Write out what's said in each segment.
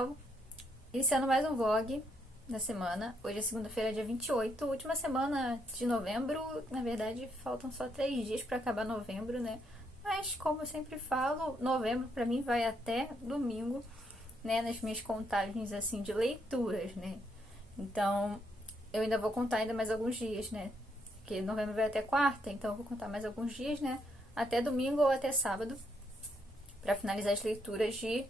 pessoal, iniciando mais um vlog da semana. Hoje é segunda-feira, dia 28, última semana de novembro. Na verdade, faltam só 3 dias para acabar novembro, né? Mas, como eu sempre falo, novembro pra mim vai até domingo, né? Nas minhas contagens, assim, de leituras, né? Então, eu ainda vou contar ainda mais alguns dias, né? Porque novembro vai até quarta, então eu vou contar mais alguns dias, né? Até domingo ou até sábado, para finalizar as leituras de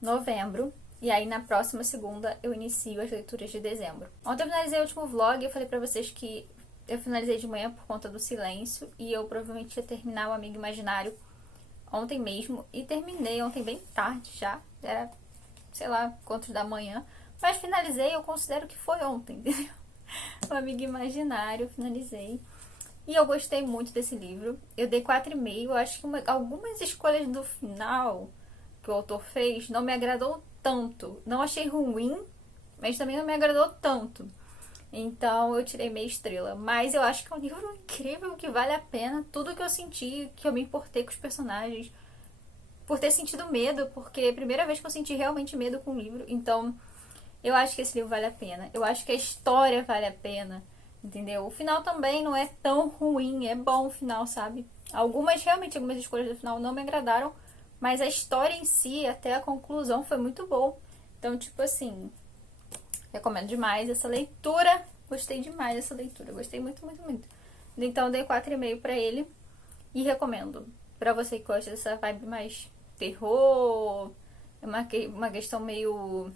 novembro. E aí na próxima segunda eu inicio as leituras de dezembro. Ontem eu finalizei o último vlog, eu falei pra vocês que eu finalizei de manhã por conta do silêncio e eu provavelmente ia terminar o Amigo Imaginário ontem mesmo. E terminei ontem bem tarde já, era, sei lá, quantos da manhã. Mas finalizei, eu considero que foi ontem, entendeu? O Amigo Imaginário, finalizei. E eu gostei muito desse livro. Eu dei 4,5. Eu acho que algumas escolhas do final que o autor fez não me agradou tanto. Não achei ruim, mas também não me agradou tanto. Então eu tirei meia estrela. Mas eu acho que é um livro incrível, que vale a pena. Tudo que eu senti, que eu me importei com os personagens. Por ter sentido medo, porque é a primeira vez que eu senti realmente medo com o livro. Então eu acho que esse livro vale a pena. Eu acho que a história vale a pena. Entendeu? O final também não é tão ruim. É bom o final, sabe? Realmente, algumas escolhas do final não me agradaram. Mas a história em si, até a conclusão, foi muito boa. Então, tipo assim, recomendo demais essa leitura. Gostei demais dessa leitura. Gostei muito, muito, muito. Então, eu dei 4,5 pra ele. E recomendo. Pra você que gosta dessa vibe mais terror. É uma questão meio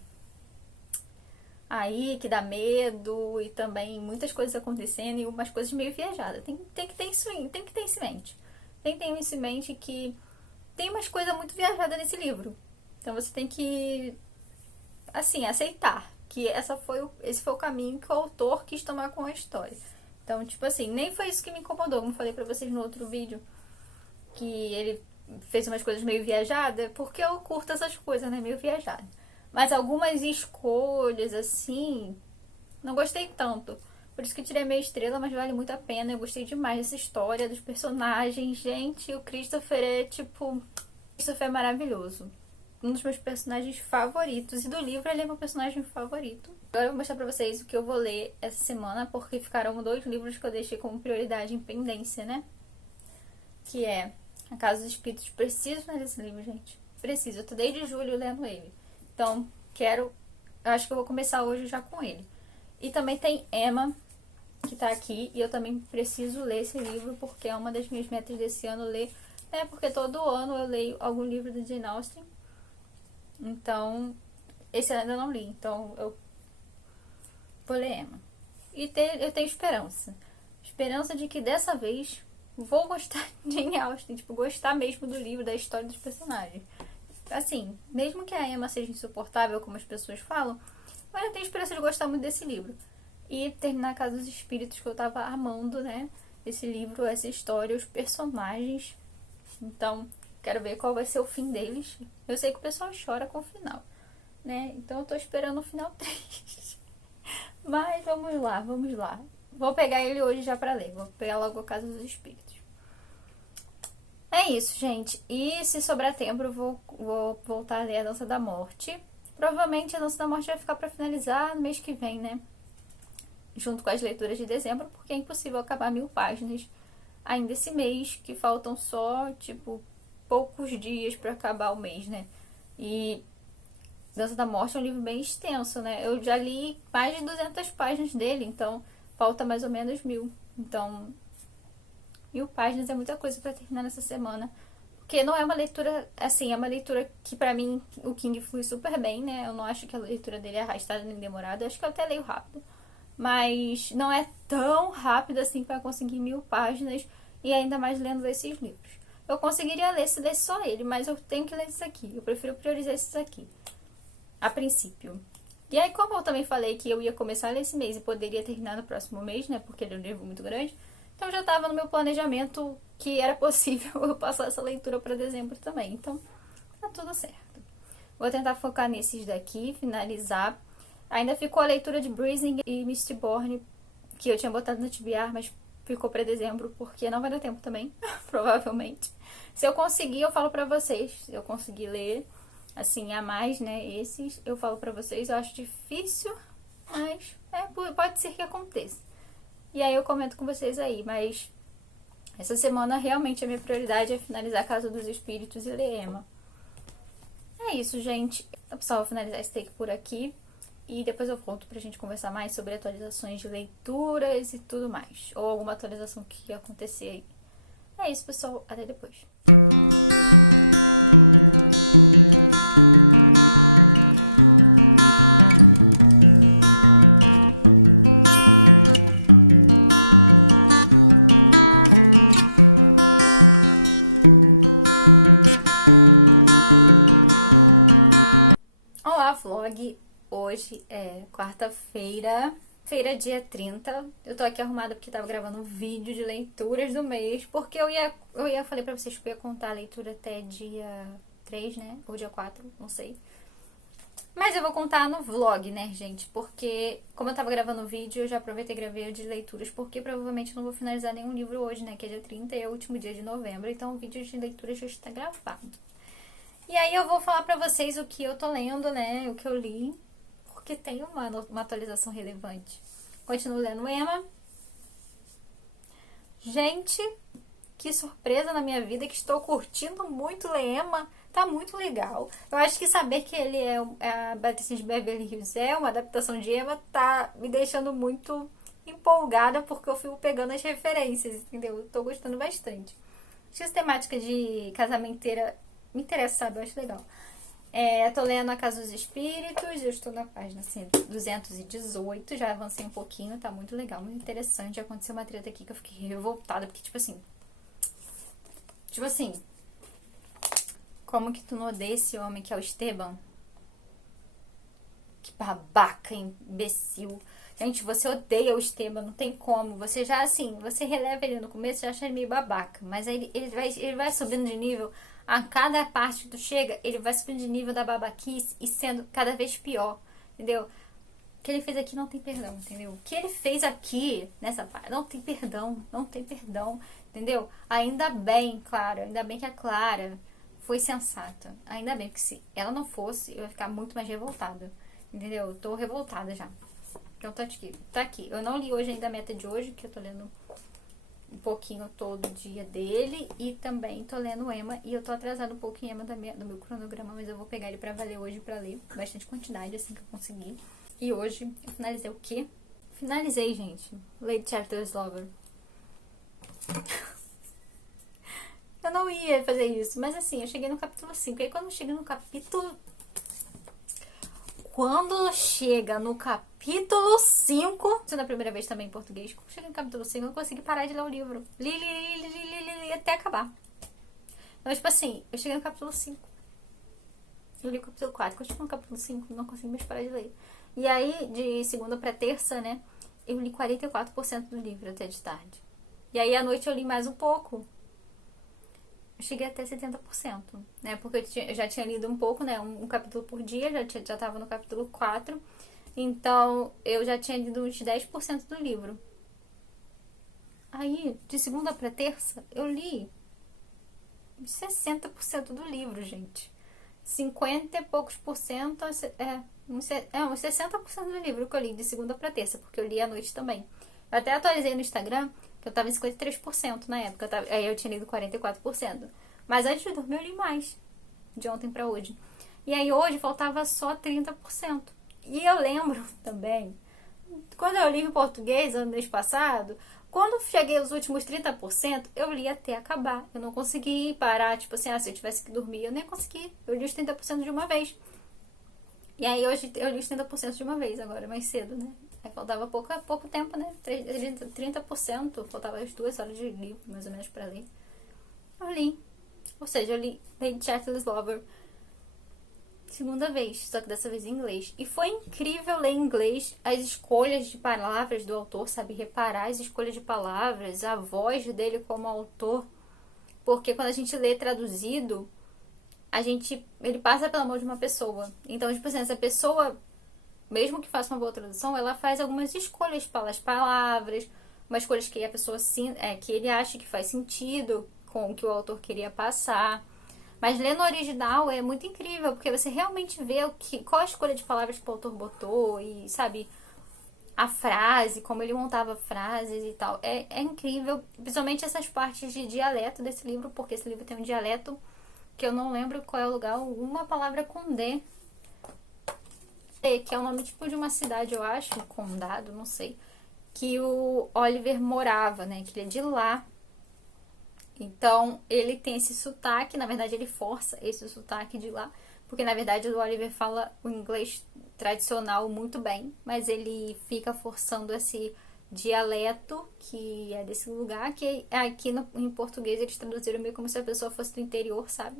aí que dá medo e também muitas coisas acontecendo e umas coisas meio viajadas. Tem que ter isso, tem que ter isso em mente. Tem que ter isso em mente que tem umas coisas muito viajadas nesse livro. Então você tem que, assim, aceitar que esse foi o caminho que o autor quis tomar com a história. Então, tipo assim, nem foi isso que me incomodou, como falei pra vocês no outro vídeo, que ele fez umas coisas meio viajadas, porque eu curto essas coisas, né, meio viajadas. Mas algumas escolhas, assim, não gostei tanto. Por isso que tirei meia estrela, mas vale muito a pena. Eu gostei demais dessa história, dos personagens. Gente, o Christopher é tipo... Christopher é maravilhoso. Um dos meus personagens favoritos. E do livro ele é meu personagem favorito. Agora eu vou mostrar pra vocês o que eu vou ler essa semana, porque ficaram 2 livros que eu deixei como prioridade em pendência, né? Que é A Casa dos Espíritos. Preciso ler esse livro, gente. Preciso. Eu tô desde julho lendo ele. Então, eu acho que eu vou começar hoje já com ele. E também tem Emma, que tá aqui. E eu também preciso ler esse livro, porque é uma das minhas metas desse ano ler. É, porque todo ano eu leio algum livro da Jane Austen. Então, esse eu ainda não li. Então, eu vou ler Emma. E eu tenho esperança. Esperança de que dessa vez vou gostar de Jane Austen. Tipo, gostar mesmo do livro, da história dos personagens. Assim, mesmo que a Emma seja insuportável, como as pessoas falam, mas eu tenho esperança de gostar muito desse livro. E terminar a Casa dos Espíritos, que eu tava amando, né? Esse livro, essa história, os personagens. Então, quero ver qual vai ser o fim deles. Eu sei que o pessoal chora com o final, né? Então eu tô esperando o final triste. Mas vamos lá, vamos lá. Vou pegar ele hoje já pra ler. Vou pegar logo a Casa dos Espíritos. É isso, gente. E se sobrar tempo, eu vou voltar a ler a Dança da Morte. Provavelmente a Dança da Morte vai ficar pra finalizar no mês que vem, né? Junto com as leituras de dezembro, porque é impossível acabar 1000 páginas ainda esse mês, que faltam só, tipo, poucos dias pra acabar o mês, né? E Dança da Morte é um livro bem extenso, né? Eu já li mais de 200 páginas dele, então falta mais ou menos 1000. Então, 1000 páginas é muita coisa pra terminar nessa semana. Porque não é uma leitura, assim, é uma leitura que pra mim o King flui super bem, né? Eu não acho que a leitura dele é arrastada nem demorada. Eu acho que eu até leio rápido. Mas não é tão rápido assim pra conseguir 1000 páginas e ainda mais lendo esses livros. Eu conseguiria ler se lesse só ele, mas eu tenho que ler esse aqui. Eu prefiro priorizar esses aqui, a princípio. E aí, como eu também falei que eu ia começar a ler esse mês e poderia terminar no próximo mês, né? Porque ele é um livro muito grande. Então já estava no meu planejamento que era possível eu passar essa leitura para dezembro também. Então, tá tudo certo. Vou tentar focar nesses daqui, finalizar. Ainda ficou a leitura de Breezing e Mistborn, que eu tinha botado no TBR, mas ficou para dezembro, porque não vai dar tempo também, provavelmente. Se eu conseguir, eu falo pra vocês. Se eu conseguir ler, assim, a mais, né? Esses eu falo pra vocês, eu acho difícil, mas pode ser que aconteça. E aí eu comento com vocês aí, mas essa semana realmente a minha prioridade é finalizar a Casa dos Espíritos e ler Emma. É isso, gente. Pessoal, vou finalizar esse take por aqui. E depois eu volto pra gente conversar mais sobre atualizações de leituras e tudo mais. Ou alguma atualização que ia acontecer aí. É isso, pessoal. Até depois. Olá, vlog. Hoje é quarta-feira, feira dia 30. Eu tô aqui arrumada porque tava gravando um vídeo de leituras do mês, porque falei pra vocês que eu ia contar a leitura até dia 3, né? Ou dia 4, não sei. Mas eu vou contar no vlog, né, gente? Porque, como eu tava gravando o vídeo, eu já aproveitei e gravei o de leituras, porque provavelmente eu não vou finalizar nenhum livro hoje, né? Que é dia 30 e é o último dia de novembro, então o vídeo de leitura já está gravado. E aí eu vou falar pra vocês o que eu tô lendo, né? O que eu li, porque tem uma atualização relevante. Continuo lendo Emma. Gente, que surpresa na minha vida, que estou curtindo muito ler Emma. Tá muito legal. Eu acho que saber que ele é a Batista de Beverly Hills é uma adaptação de Emma tá me deixando muito empolgada, porque eu fico pegando as referências, entendeu? Eu tô gostando bastante. Acho que essa temática de casamenteira me interessa, sabe? Eu acho legal. Tô lendo A Casa dos Espíritos, eu estou na página assim, 218, já avancei um pouquinho, tá muito legal, muito interessante. Aconteceu uma treta aqui que eu fiquei revoltada, porque tipo assim, como que tu não odeia esse homem que é o Esteban? Que babaca, imbecil. Gente, você odeia o Esteban, não tem como. Você já, assim, você releva ele no começo, já acha ele meio babaca. Mas aí ele vai subindo de nível. A cada parte que tu chega, ele vai subindo de nível da babaquice e sendo cada vez pior. Entendeu? O que ele fez aqui não tem perdão, entendeu? O que ele fez aqui, nessa parte, não tem perdão. Não tem perdão, entendeu? Ainda bem, Clara. Ainda bem que a Clara foi sensata. Ainda bem, porque se ela não fosse, eu ia ficar muito mais revoltada. Entendeu? Eu tô revoltada já. Então tá aqui. Eu não li hoje ainda a meta de hoje, que eu tô lendo um pouquinho todo dia dele. E também tô lendo o Emma. E eu tô atrasada um pouco em Emma do meu cronograma, mas eu vou pegar ele pra valer hoje pra ler. Bastante quantidade, assim que eu conseguir. E hoje eu finalizei o quê? Finalizei, gente. Lady Charter's Lover. Eu não ia fazer isso, mas assim, eu cheguei no capítulo 5. E aí quando eu cheguei no capítulo... Quando chega no capítulo 5, isso é da primeira vez também em português, quando chega no capítulo 5, eu não consegui parar de ler o livro. Li até acabar. Então, tipo assim, eu cheguei no capítulo 5. Eu li o capítulo 4, continuo no capítulo 5, não consegui mais parar de ler. E aí, de segunda pra terça, né, eu li 44% do livro até de tarde. E aí, à noite, eu li mais um pouco. Eu cheguei até 70%, né? Porque eu já tinha lido um pouco, né? Um capítulo por dia, já tava no capítulo 4. Então, eu já tinha lido uns 10% do livro. Aí, de segunda pra terça, eu li 60% do livro, gente. 50 e poucos por cento, uns 60% do livro que eu li de segunda pra terça, porque eu li à noite também. Eu até atualizei no Instagram, que eu tava em 53% na época, aí eu tinha lido 44%. Mas antes de dormir eu li mais, de ontem pra hoje. E aí hoje faltava só 30%. E eu lembro também, quando eu li em português no mês passado, quando cheguei aos últimos 30%, eu li até acabar. Eu não consegui parar, tipo assim, se eu tivesse que dormir, eu nem consegui. Eu li os 30% de uma vez. E aí hoje eu li os 30% de uma vez, agora, mais cedo, né? Aí faltava pouco tempo, né? 30%, faltava as 2 horas de livro, mais ou menos, pra ler. Eu li. Ou seja, eu li Lady Charter's Lover segunda vez, só que dessa vez em inglês. E foi incrível ler em inglês as escolhas de palavras do autor, sabe? Reparar as escolhas de palavras, a voz dele como autor. Porque quando a gente lê traduzido, ele passa pela mão de uma pessoa. Então, tipo assim, essa pessoa, mesmo que faça uma boa tradução, ela faz algumas escolhas pelas palavras, umas escolhas que a pessoa que ele acha que faz sentido com o que o autor queria passar. Mas ler no original é muito incrível, porque você realmente vê qual a escolha de palavras que o autor botou e, sabe, a frase, como ele montava frases e tal. É incrível, principalmente essas partes de dialeto desse livro, porque esse livro tem um dialeto que eu não lembro qual é o lugar, uma palavra com D, que é o nome tipo de uma cidade, eu acho, um condado, não sei, que o Oliver morava, né, que ele é de lá. Então, ele tem esse sotaque, na verdade ele força esse sotaque de lá, porque na verdade o Oliver fala o inglês tradicional muito bem, mas ele fica forçando esse dialeto que é desse lugar, que aqui em português eles traduziram meio como se a pessoa fosse do interior, sabe?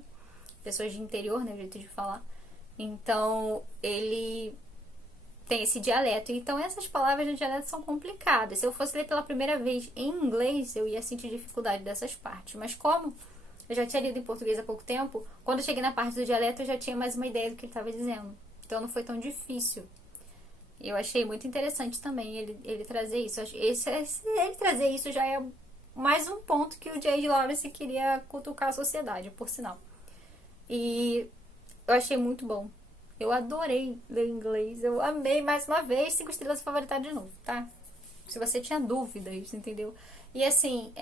Pessoas de interior, né, o jeito de falar. Então, ele tem esse dialeto. Então, essas palavras no dialeto são complicadas. Se eu fosse ler pela primeira vez em inglês, eu ia sentir dificuldade dessas partes. Mas como eu já tinha lido em português há pouco tempo, quando eu cheguei na parte do dialeto, eu já tinha mais uma ideia do que ele estava dizendo. Então, não foi tão difícil. Eu achei muito interessante também ele trazer isso. Ele trazer isso já é mais um ponto que o J.J. Lawrence queria cutucar a sociedade, por sinal. E eu achei muito bom. Eu adorei ler inglês. Eu amei mais uma vez. 5 estrelas favoritas de novo, tá? Se você tinha dúvidas, entendeu? E assim,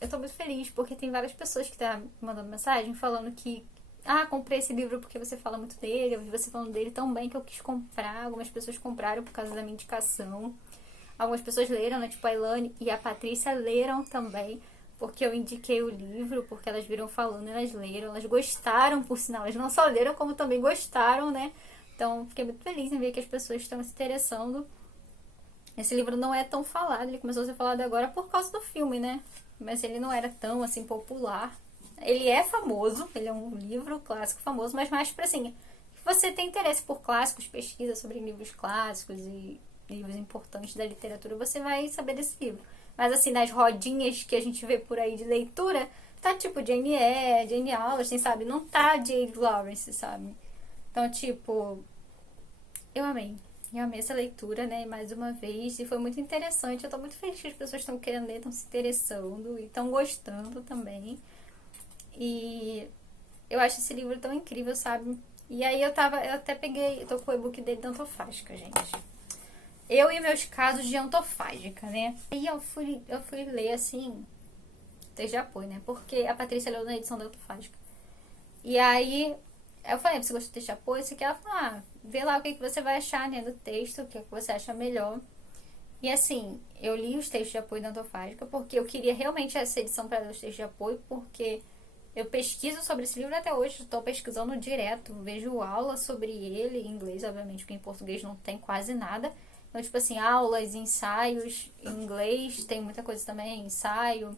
eu tô muito feliz porque tem várias pessoas que tá mandando mensagem falando que comprei esse livro porque você fala muito dele, eu vi você falando dele tão bem que eu quis comprar. Algumas pessoas compraram por causa da minha indicação. Algumas pessoas leram, né? Tipo a Ilane e a Patrícia leram também, porque eu indiquei o livro, porque elas viram falando, elas leram, elas gostaram, por sinal, elas não só leram, como também gostaram, né? Então, fiquei muito feliz em ver que as pessoas estão se interessando. Esse livro não é tão falado, ele começou a ser falado agora por causa do filme, né? Mas ele não era tão, assim, popular. Ele é famoso, ele é um livro clássico famoso, mas mais pra, assim, se você tem interesse por clássicos, pesquisa sobre livros clássicos e livros importantes da literatura, você vai saber desse livro. Mas assim, nas rodinhas que a gente vê por aí de leitura, tá tipo Jane Eyre, Jane Austen, sabe? Não tá J.J. Lawrence, sabe? Então, tipo, eu amei. Eu amei essa leitura, né? Mais uma vez. E foi muito interessante. Eu tô muito feliz que as pessoas estão querendo ler, estão se interessando e estão gostando também. E eu acho esse livro tão incrível, sabe? E aí eu até peguei, eu tô com o e-book dele da Antofágica, gente. Eu e meus casos de antofágica, né? E eu fui ler assim, texto de apoio, né? Porque a Patrícia leu na edição da antofágica. E aí eu falei, você gosta de texto de apoio? Você quer? Ela falou, vê lá o que você vai achar, né, do texto, o que você acha melhor. E assim, eu li os textos de apoio da antofágica porque eu queria realmente essa edição para ler os textos de apoio, porque eu pesquiso sobre esse livro até hoje, estou pesquisando direto, vejo aula sobre ele em inglês, obviamente, porque em português não tem quase nada. Então, tipo assim, aulas, ensaios em inglês, tem muita coisa também, ensaio.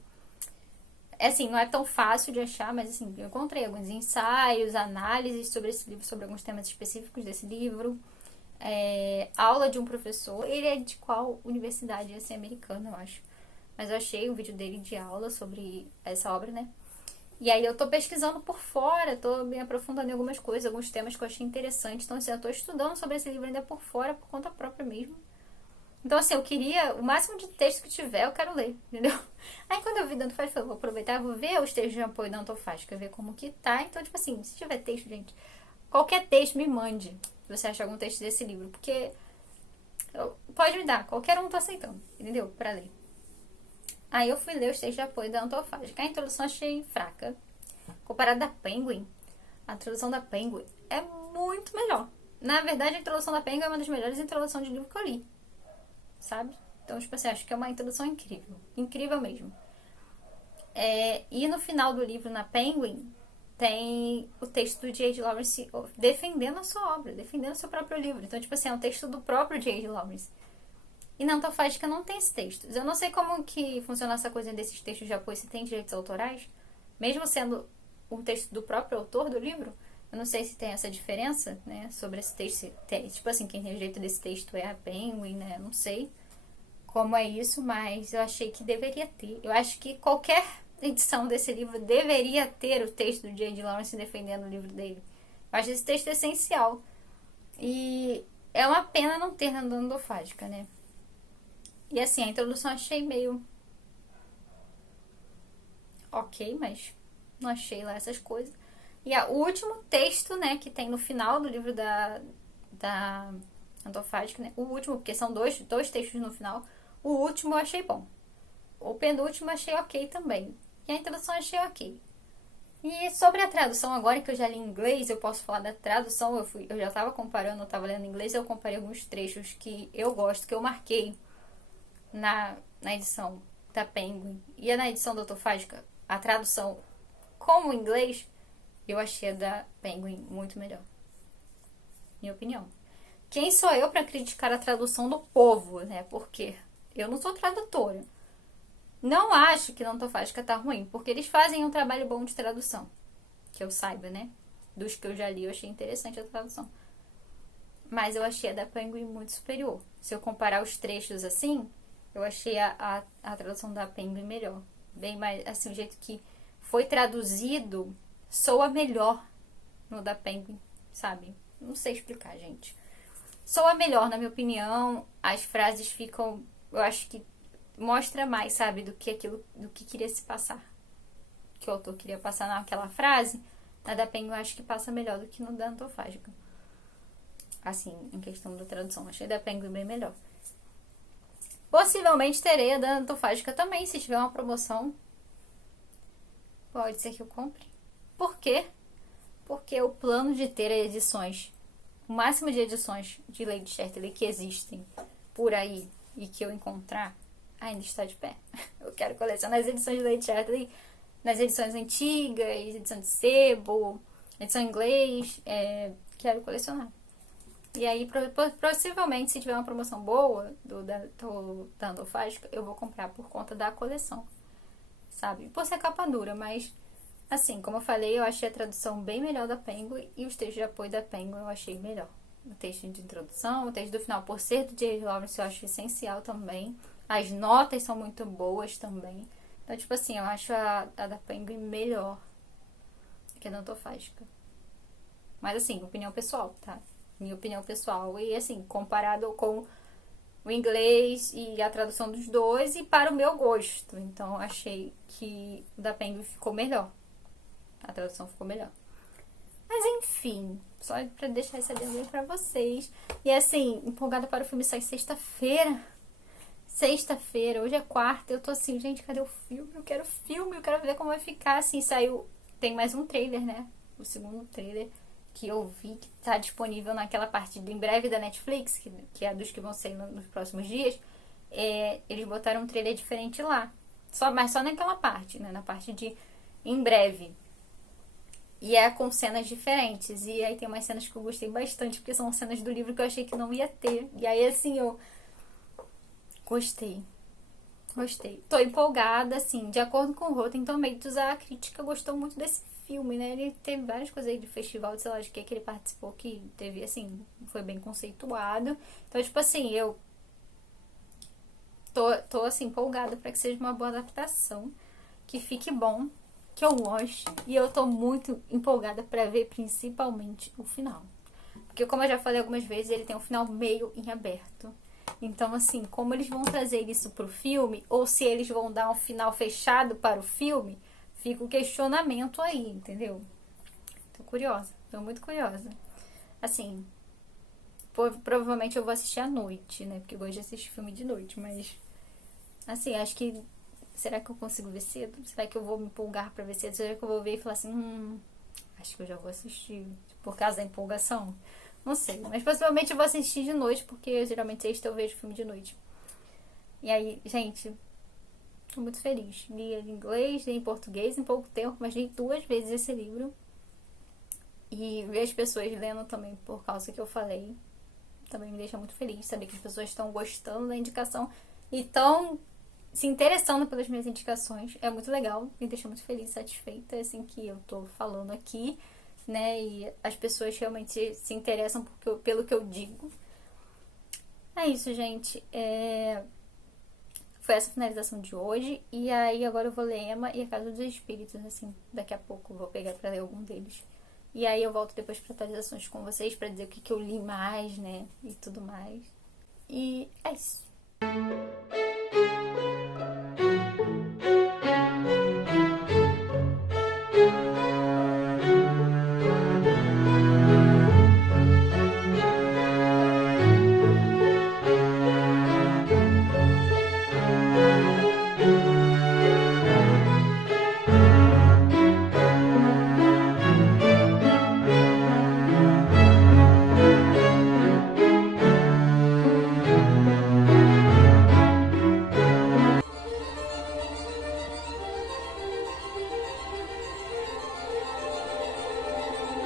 É assim, não é tão fácil de achar, mas assim, eu encontrei alguns ensaios, análises sobre esse livro, sobre alguns temas específicos desse livro. Aula de um professor. Ele é de qual universidade? Assim, americana, eu acho. Mas eu achei um vídeo dele de aula sobre essa obra, né? E aí eu tô pesquisando por fora, tô me aprofundando em algumas coisas, alguns temas que eu achei interessantes. Então, assim, eu tô estudando sobre esse livro ainda por fora, por conta própria mesmo. Então, assim, eu queria, o máximo de texto que tiver, eu quero ler, entendeu? Aí, quando eu vi Danto Faz, eu vou aproveitar, vou ver os textos de apoio da Antofágica, ver como que tá. Então, tipo assim, se tiver texto, gente, qualquer texto me mande, se você achar algum texto desse livro, porque pode me dar, qualquer um tô aceitando, entendeu? Pra ler. Aí eu fui ler os textos de apoio da Antofágica. A introdução achei fraca. Comparada da Penguin, a introdução da Penguin é muito melhor. Na verdade, a introdução da Penguin é uma das melhores introduções de livro que eu li, sabe? Então, tipo assim, acho que é uma introdução incrível. Incrível mesmo. E no final do livro, na Penguin, tem o texto do J.J. Lawrence defendendo a sua obra, defendendo o seu próprio livro. Então, tipo assim, é um texto do próprio J.J. Lawrence. E na Antofágica não tem esses textos. Eu não sei como que funciona essa coisa desses textos de apoio, se tem direitos autorais. Mesmo sendo um texto do próprio autor do livro, eu não sei se tem essa diferença, né, sobre esse texto. Tipo assim, quem tem direito desse texto é a Penguin, né, não sei como é isso, mas eu achei que deveria ter. Eu acho que qualquer edição desse livro deveria ter o texto do J.J. Lawrence defendendo o livro dele. Eu acho esse texto essencial. E é uma pena não ter na Antofágica, né? E assim, a introdução eu achei meio ok, mas não achei lá essas coisas. E o último texto, né, que tem no final do livro da Antofágica, né? O último, porque são dois textos no final. O último eu achei bom. O penúltimo eu achei ok também. E a introdução eu achei ok. E sobre a tradução, agora que eu já li em inglês, eu posso falar da tradução. Eu já estava comparando, eu estava lendo em inglês, eu comparei alguns trechos que eu gosto, que eu marquei na edição da Penguin. E na edição da Autofágica, a tradução como em inglês, eu achei a da Penguin muito melhor. Minha opinião. Quem sou eu para criticar a tradução do povo, né? Porque eu não sou tradutora. Não acho que a Autofágica tá ruim, porque eles fazem um trabalho bom de tradução. Que eu saiba, né? Dos que eu já li, eu achei interessante a tradução. Mas eu achei a da Penguin muito superior. Se eu comparar os trechos assim, eu achei a tradução da Penguin melhor. Bem mais, assim, o jeito que foi traduzido soa melhor no da Penguin, sabe? Não sei explicar, gente. Soa melhor, na minha opinião. As frases ficam, eu acho que mostra mais, sabe, do que aquilo, do que queria se passar. Que o autor queria passar naquela frase. Na da Penguin eu acho que passa melhor do que no da Antofágica. Assim, em questão da tradução. Achei da Penguin bem melhor. Possivelmente terei a da Antofágica também, se tiver uma promoção. Pode ser que eu compre. Por quê? Porque o plano de ter edições, o máximo de edições de Lady Chatterley que existem por aí e que eu encontrar, ainda está de pé. Eu quero colecionar as edições de Lady Chatterley nas edições antigas, edição de sebo, edição em inglês. Quero colecionar. E aí, possivelmente, se tiver uma promoção boa da Antofágica, eu vou comprar por conta da coleção, sabe? Por ser capa dura, mas, assim, como eu falei, eu achei a tradução bem melhor da Penguin e os textos de apoio da Penguin eu achei melhor. O texto de introdução, o texto do final, por ser do J.J. Lawrence, eu acho essencial também. As notas são muito boas também. Então, tipo assim, eu acho a da Penguin melhor que a da Antofágica. Mas, assim, opinião pessoal, tá? Minha opinião pessoal. E assim, comparado com o inglês e a tradução dos dois e para o meu gosto. Então, achei que o da Penguin ficou melhor. A tradução ficou melhor. Mas enfim, só pra deixar esse adendo aí pra vocês. E assim, empolgada para o filme, sai sexta-feira. Sexta-feira, hoje é quarta. Eu tô assim, gente, cadê o filme? Eu quero filme, eu quero ver como vai ficar. Assim, saiu. Tem mais um trailer, né? O segundo trailer que eu vi que tá disponível naquela parte em breve da Netflix, que é dos que vão sair nos próximos dias. Eles botaram um trailer diferente lá. Mas só naquela parte, né? Na parte de em breve. E é com cenas diferentes. E aí tem umas cenas que eu gostei bastante, porque são cenas do livro que eu achei que não ia ter. E aí, assim, eu gostei. Tô empolgada, assim. De acordo com o Rotten Tomatoes, a crítica gostou muito desse filme, né? Ele teve várias coisas aí de festival, de sei lá de que ele participou, que teve, assim, foi bem conceituado. Então, tipo assim, eu tô assim, empolgada pra que seja uma boa adaptação, que fique bom, que eu goste. E eu tô muito empolgada pra ver principalmente o final. Porque, como eu já falei algumas vezes, ele tem um final meio em aberto. Então, assim, como eles vão trazer isso pro filme, ou se eles vão dar um final fechado para o filme, fica o questionamento aí, entendeu? Tô curiosa, tô muito curiosa. Assim, provavelmente eu vou assistir à noite, né? Porque eu gosto de assistir filme de noite, mas... Assim, acho que... Será que eu consigo ver cedo? Será que eu vou me empolgar pra ver cedo? Será que eu vou ver e falar assim... acho que eu já vou assistir por causa da empolgação? Não sei, mas possivelmente eu vou assistir de noite, porque geralmente sexta eu vejo filme de noite. E aí, gente, tô muito feliz. Li em inglês, li em português em pouco tempo, mas li 2 vezes esse livro. E ver as pessoas lendo também por causa que eu falei também me deixa muito feliz. Saber que as pessoas estão gostando da indicação e estão se interessando pelas minhas indicações. É muito legal, me deixa muito feliz, satisfeita, assim, que eu tô falando aqui, né? E as pessoas realmente se interessam pelo que eu digo. É isso, gente. Foi essa a finalização de hoje. E aí agora eu vou ler Emma e a Casa dos Espíritos, assim. Daqui a pouco eu vou pegar pra ler algum deles. E aí eu volto depois pra atualizações com vocês, pra dizer o que eu li mais, né? E tudo mais. E é isso.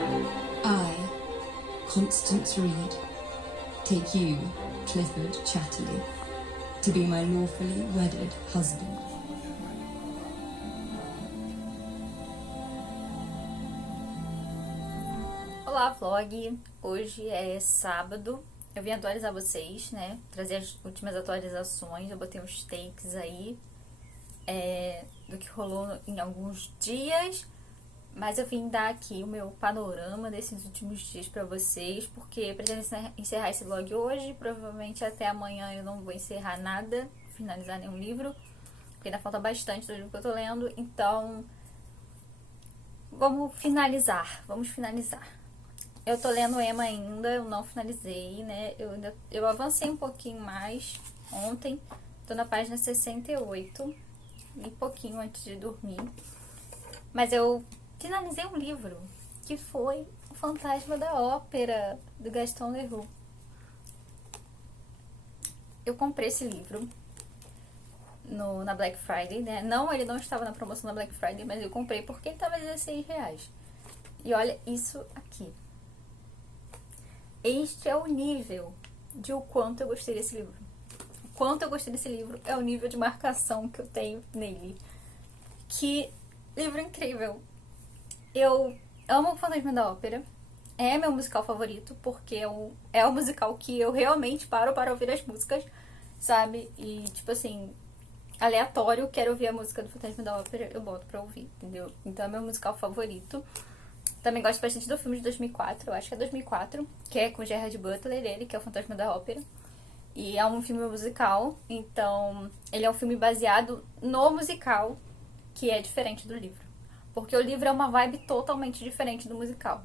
I, Constance Reed, take you, Clifford Chatterley, to be my lawfully wedded husband. Olá, vlog! Hoje é sábado. Eu vim atualizar vocês, né? Trazer as últimas atualizações. Eu botei uns takes aí do que rolou em alguns dias. Mas eu vim dar aqui o meu panorama desses últimos dias pra vocês, porque eu pretendo encerrar esse vlog hoje. Provavelmente até amanhã eu não vou encerrar nada, finalizar nenhum livro, porque ainda falta bastante do livro que eu tô lendo. Então, vamos finalizar. Eu tô lendo Emma ainda, eu não finalizei, né? Eu avancei um pouquinho mais ontem. Tô na página 68, um pouquinho antes de dormir. Mas eu finalizei um livro, que foi O Fantasma da Ópera, do Gaston Leroux. Eu comprei esse livro na Black Friday, né? Não, ele não estava na promoção da Black Friday, mas eu comprei porque ele estava R$16. E olha isso aqui. Este é o nível de o quanto eu gostei desse livro. O quanto eu gostei desse livro é o nível de marcação que eu tenho nele. Que livro incrível! Eu amo O Fantasma da Ópera. É meu musical favorito, porque é o musical que eu realmente paro para ouvir as músicas, sabe? E, tipo assim, aleatório, quero ouvir a música do Fantasma da Ópera, eu boto pra ouvir, entendeu? Então é meu musical favorito. Também gosto bastante do filme de 2004, eu acho que é 2004, que é com Gerard Butler, ele, que é o Fantasma da Ópera. E é um filme musical, então ele é um filme baseado no musical, que é diferente do livro. Porque o livro é uma vibe totalmente diferente do musical.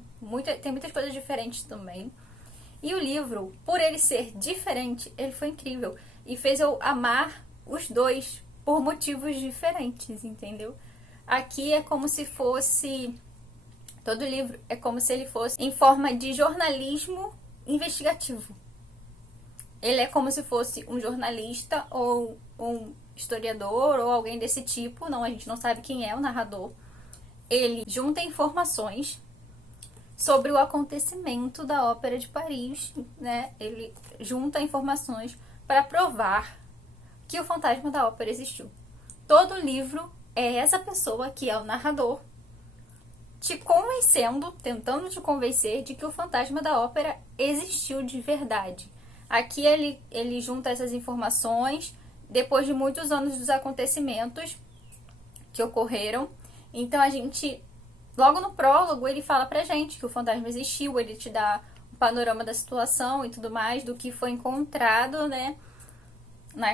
Tem muitas coisas diferentes também. E o livro, por ele ser diferente, ele foi incrível. E fez eu amar os dois por motivos diferentes, entendeu? Aqui é como se fosse... Todo livro é como se ele fosse em forma de jornalismo investigativo. Ele é como se fosse um jornalista ou um historiador ou alguém desse tipo. Não, a gente não sabe quem é o narrador. Ele junta informações sobre o acontecimento da Ópera de Paris, né? Ele junta informações para provar que o fantasma da ópera existiu. Todo livro é essa pessoa que é o narrador te convencendo, tentando te convencer de que o fantasma da ópera existiu de verdade. Aqui ele junta essas informações depois de muitos anos dos acontecimentos que ocorreram. Então a gente, logo no prólogo, ele fala pra gente que o fantasma existiu, ele te dá um panorama da situação e tudo mais, do que foi encontrado, né,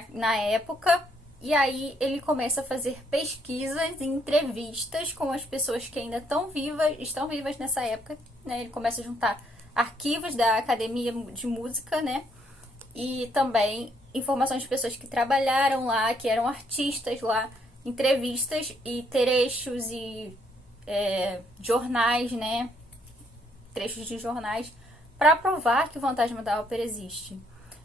na época. E aí ele começa a fazer pesquisas e entrevistas com as pessoas que ainda estão vivas nessa época, né? Ele começa a juntar arquivos da Academia de Música, né? E também informações de pessoas que trabalharam lá, que eram artistas lá, entrevistas e trechos e jornais, né? Trechos de jornais para provar que o fantasma da ópera existe.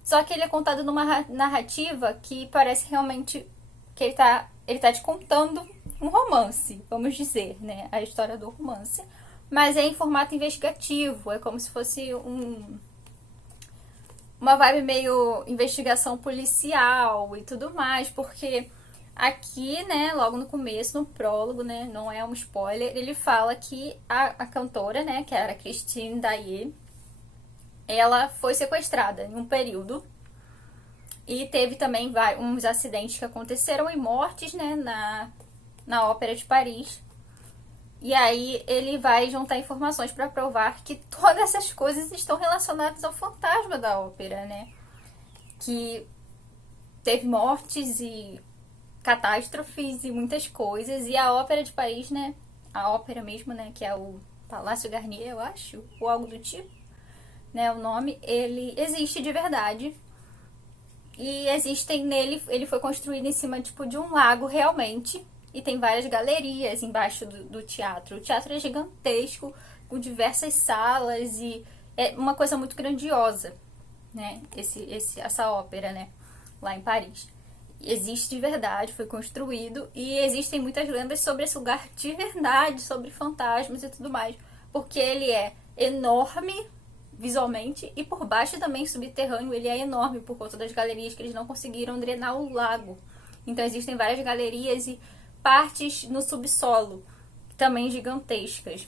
Só que ele é contado numa narrativa que parece realmente que ele tá te contando um romance, vamos dizer, né? A história do romance. Mas é em formato investigativo, é como se fosse uma vibe meio investigação policial e tudo mais, porque aqui, né, logo no começo, no prólogo, né, não é um spoiler, ele fala que a cantora, né, que era Christine Daae, ela foi sequestrada em um período e teve também uns acidentes que aconteceram e mortes, né, na Ópera de Paris. E aí ele vai juntar informações para provar que todas essas coisas estão relacionadas ao fantasma da ópera, né? Que teve mortes e catástrofes e muitas coisas. E a Ópera de Paris, né? A ópera mesmo, né? Que é o Palácio Garnier, eu acho, ou algo do tipo, né? O nome, ele existe de verdade. E existem nele, ele foi construído em cima, tipo, de um lago realmente. E tem várias galerias embaixo do teatro. O teatro é gigantesco, com diversas salas e é uma coisa muito grandiosa, né? Essa ópera, né? Lá em Paris. Existe de verdade, foi construído e existem muitas lendas sobre esse lugar de verdade, sobre fantasmas e tudo mais. porque ele é enorme visualmente e por baixo também subterrâneo ele é enorme por conta das galerias que eles não conseguiram drenar o lago. Então existem várias galerias e partes no subsolo também gigantescas.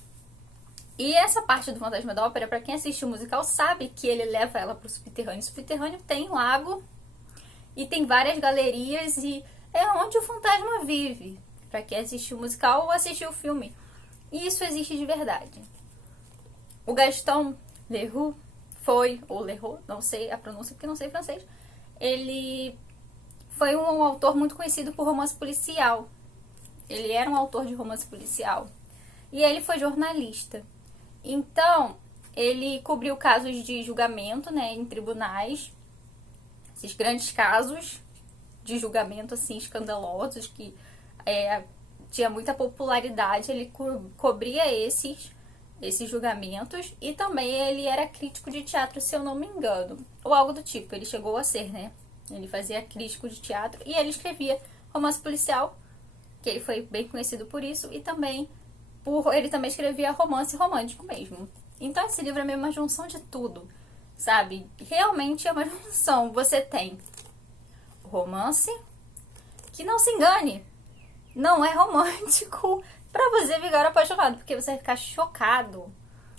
E essa parte do Fantasma da Ópera, para quem assiste o musical, sabe que ele leva ela para o subterrâneo. O subterrâneo tem lago e tem várias galerias e é onde o fantasma vive. Para quem assistiu o musical ou assistiu o filme. E isso existe de verdade. O Gaston Leroux foi, ou Leroux, não sei a pronúncia porque não sei francês, ele foi um autor muito conhecido por romance policial. Ele era um autor de romance policial. E ele foi jornalista. Então, ele cobriu casos de julgamento, né, em tribunais. Esses grandes casos de julgamento, assim, escandalosos, que tinha muita popularidade. Ele cobria esses julgamentos. E também ele era crítico de teatro, se eu não me engano. Ou algo do tipo, ele chegou a ser, né? Ele fazia crítico de teatro e ele escrevia romance policial, que ele foi bem conhecido por isso, e também ele também escrevia romance romântico mesmo. Então esse livro é meio uma junção de tudo, sabe? Realmente é uma junção. Você tem romance, que não se engane, não é romântico pra você ficar apaixonado, porque você vai ficar chocado.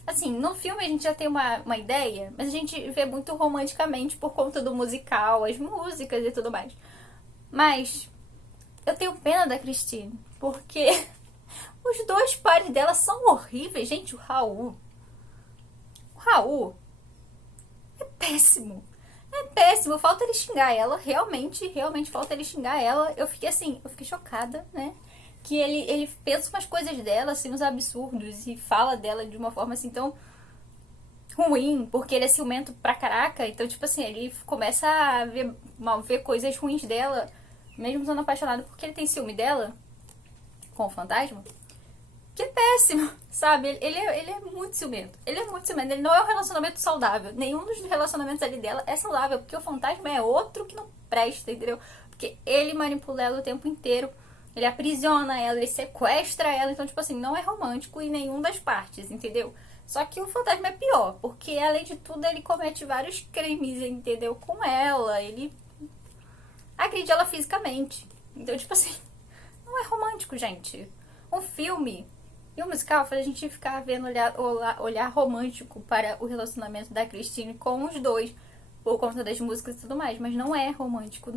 Assim, no filme a gente já tem uma ideia, mas a gente vê muito romanticamente por conta do musical, as músicas e tudo mais. Mas eu tenho pena da Christine, porque os dois pares dela são horríveis. Gente, o Raul é péssimo. É péssimo, falta ele xingar ela. Realmente falta ele xingar ela. Eu fiquei chocada, né? Que ele pensa umas coisas dela, assim, uns absurdos, e fala dela de uma forma assim tão ruim, porque ele é ciumento pra caraca. Então, tipo assim, ele começa a ver coisas ruins dela, mesmo sendo apaixonado, porque ele tem ciúme dela com o fantasma. Que é péssimo, sabe? Ele é muito ciumento. Ele é muito ciumento. Ele não é um relacionamento saudável. Nenhum dos relacionamentos ali dela é saudável, porque o fantasma é outro que não presta, entendeu? Porque ele manipula ela o tempo inteiro. Ele aprisiona ela, ele sequestra ela. Então, tipo assim, não é romântico em nenhuma das partes, entendeu? Só que o fantasma é pior, porque além de tudo ele comete vários crimes, entendeu? Com ela, ele agride ela fisicamente. Então, tipo assim, não é romântico, gente. Um filme e um musical faz a gente ficar vendo olhar romântico para o relacionamento da Christine com os dois, por conta das músicas e tudo mais, mas não é romântico,